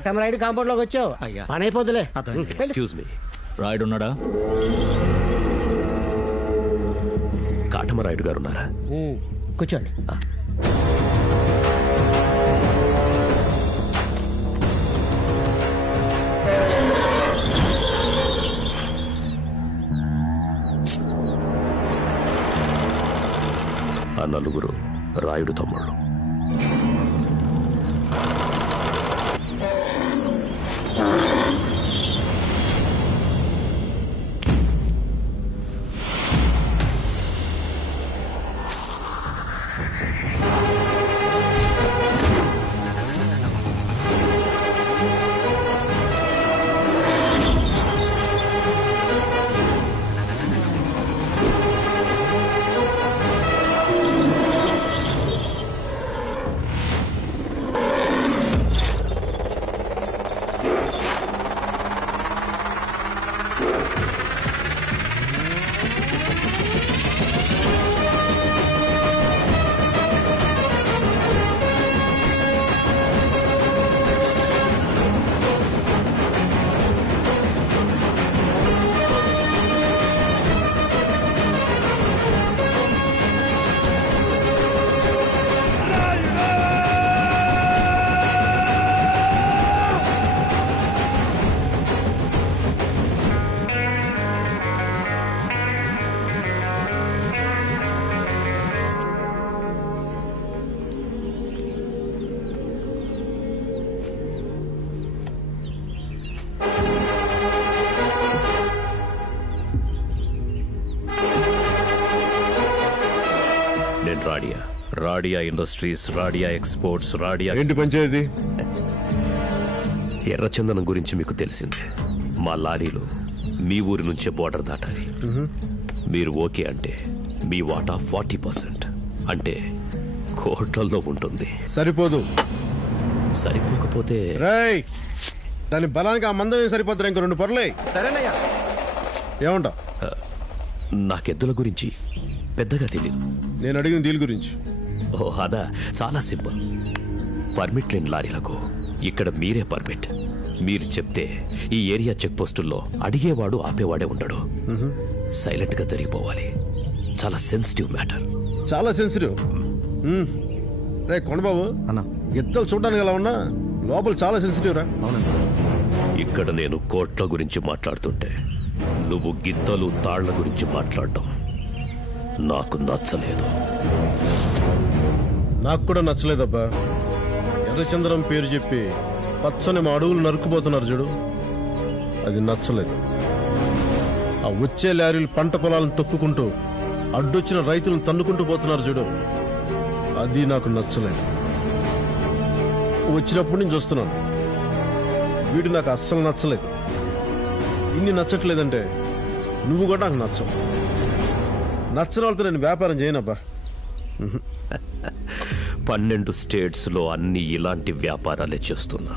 Katam ride compound లోకి వచ్చావు. అయ్యా. పని అయిపోతులే. ఎక్స్క్యూజ్ మీ, రాయుడు ఉన్నాడా? కాటమరాయుడు గారు ఉన్నారా? కూర్చోండి. ఆ నలుగురు రాయుడు తమ్ముళ్ళు. నేను రాడియా ఇండస్ట్రీస్, రాడియా ఎక్స్పోర్ట్స్, రాడియా. ఏంటి పంచాయతీ? ఎర్రచందనం గురించి మీకు తెలిసిందే. మా లారీలు మీ ఊరి నుంచే బోర్డర్ దాటాలి. మీరు ఓకే అంటే మీ వాటా 40%, అంటే కోట్లల్లో ఉంటుంది. సరిపోదు. సరిపోకపోతే రేయ్, దాని బలానికి ఆ మందం సరిపోతారు. ఇంక 2 పొరలే. సరేనయ్యా. ఏమంటావు? నాకెద్దుల గురించి పెద్దగా తెలీదు. నేను అడిగిన డీల్ గురించి. ఓ అదా, చాలా సింపుల్. పర్మిట్ లేని లారీలకు ఇక్కడ మీరే పర్మిట్. మీరు చెప్తే ఈ ఏరియా చెక్ పోస్టుల్లో అడిగేవాడు ఆపేవాడే ఉండడు. సైలెంట్ గా జరిగిపోవాలి. చాలా సెన్సిటివ్ మ్యాటర్. చాలా సెన్సిటివ్. రే కొండబాబు అన్న, గిత్తలు చూడడానికి ఎలా ఉన్నా లోపల చాలా సెన్సిటివ్ రా. అవునండి. ఇక్కడ నేను కోట్ల గురించి మాట్లాడుతుంటే నువ్వు గిత్తలు తాళ్ల గురించి మాట్లాడడం నాకు నచ్చలేదు. నాకు కూడా నచ్చలేదబ్బా. ఎర్రచంద్రం పేరు చెప్పి పచ్చని మా అడవులు నరుక్కుపోతున్నారు చూడు, అది నచ్చలేదు. ఆ వచ్చే లారీలు పంట పొలాలను తొక్కుకుంటూ అడ్డొచ్చిన రైతులను తన్నుకుంటూ పోతున్నారు చూడు, అది నాకు నచ్చలేదు. వచ్చినప్పటి నుంచి చూస్తున్నాను, వీడు నాకు అస్సలు నచ్చలేదు. ఇన్ని నచ్చట్లేదంటే నువ్వు కూడా నాకు నచ్చవు. నచ్చని వాళ్ళతో నేను వ్యాపారం చేయనబ్బా. 12 స్టేట్స్లో అన్ని ఇలాంటి వ్యాపారాలే చేస్తున్నా.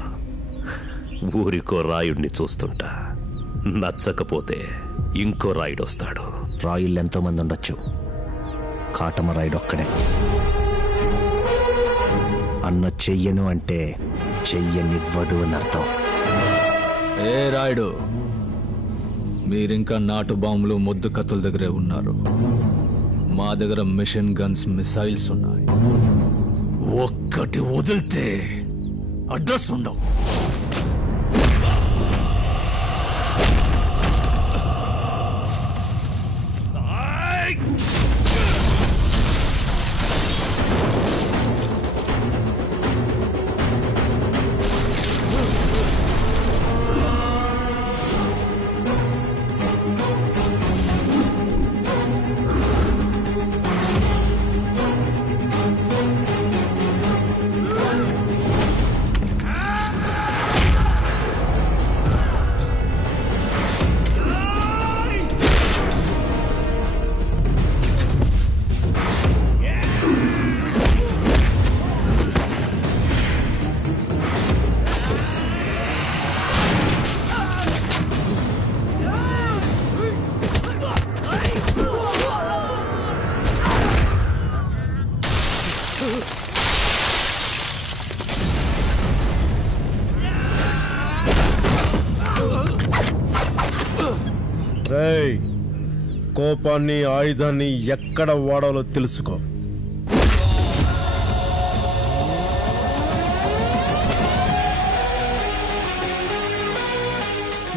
ఊరికో రాయుడిని చూస్తుంటా. నచ్చకపోతే ఇంకో రాయుడు వస్తాడు. రాయుళ్ళు ఎంతో మంది ఉండొచ్చు, కాటమ రాయుడు ఒక్కడే. అన్న చెయ్యను అంటే చెయ్యనివ్వడు అని అర్థం. ఏ రాయుడు, మీరింకా నాటు బాంబులు ముద్దు కత్తుల దగ్గరే ఉన్నారు. మా దగ్గర మిషన్ గన్స్, మిసైల్స్ ఉన్నాయి. ఒక్కటి వదిలితే అడ్రస్ ఉండవు. రేయ్, కోపాన్ని ఆయుధాన్ని ఎక్కడ వాడాలో తెలుసుకో.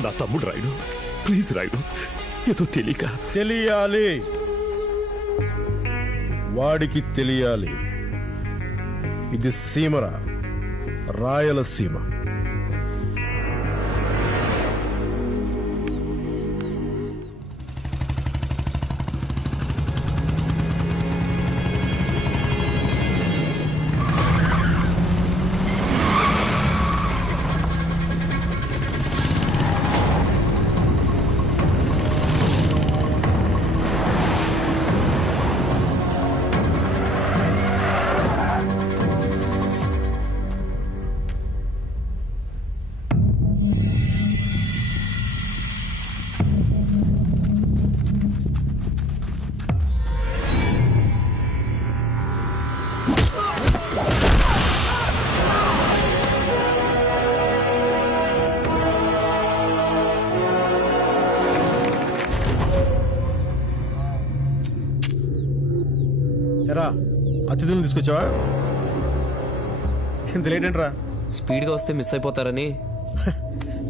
నా తమ్ముడు రాయుడు, ప్లీజ్ రాయుడు, ఏదో తెలియాలి, వాడికి తెలియాలి. ఇది సీమరా, రాయలసీమ. ఎరా, అతిథులను తీసుకొచ్చావా? ఇంత లేట్ ఏంట్రా? స్పీడ్గా వస్తే మిస్ అయిపోతారని.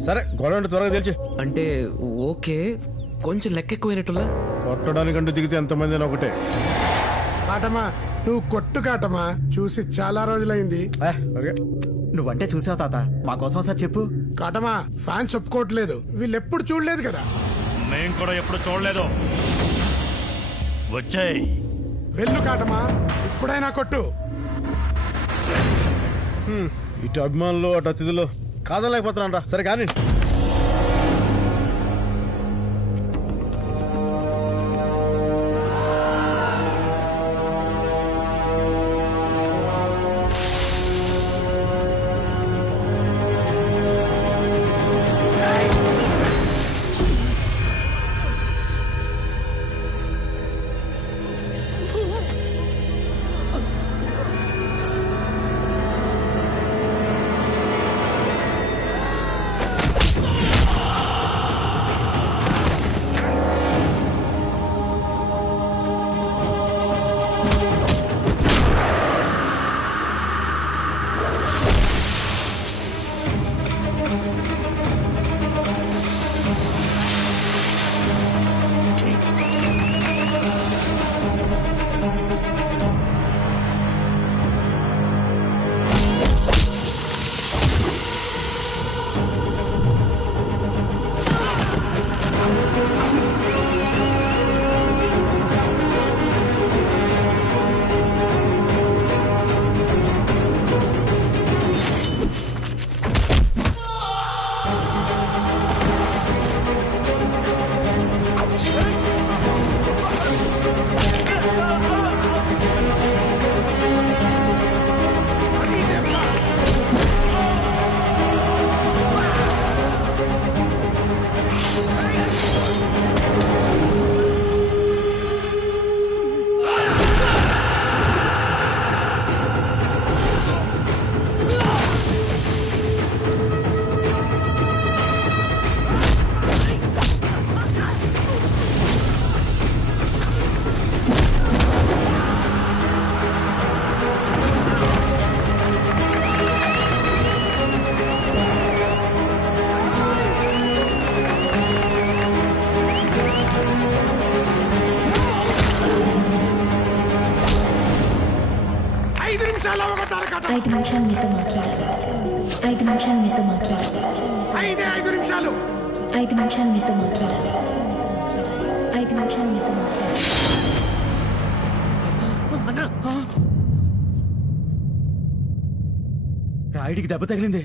సరే, గొడవ అంటే త్వరగా తెలిసి. అంటే ఓకే, కొంచెం లెక్క ఎక్కువైనట్టులా. కొట్టడానికంటూ దిగితే ఎంతమంది అని ఒకటే. కాటమా, నువ్వు కొట్టు కాటమా, చూసి చాలా రోజులైంది. నువ్వంటే చూసావు తాత, మా కోసం సార్ చెప్పు. కాటమా, ఫ్యాన్స్ ఒప్పుకోవట్లేదు, వీళ్ళు ఎప్పుడు చూడలేదు కదా. మేం కూడా ఎప్పుడు చూడలేదు. వచ్చాయి. వెళ్ళు కాటమా, ఇప్పుడైనా కొట్టు. ఇటు అభిమానులు అటు అతిథులు కాదలేకపోతున్నాను రా. సరే కానీ ఐదు నిమిషాలు మీతో మాట్లాడాలి. 5 నిమిషాలు మీతో మాట్లాడాలి. 5 నిమిషాలు. 5 నిమిషాలు మీతో మాట్లాడాలి. 5 నిమిషాలు మీతో మాట్లాడాలి. రాయుడికి దెబ్బ తగిలింది.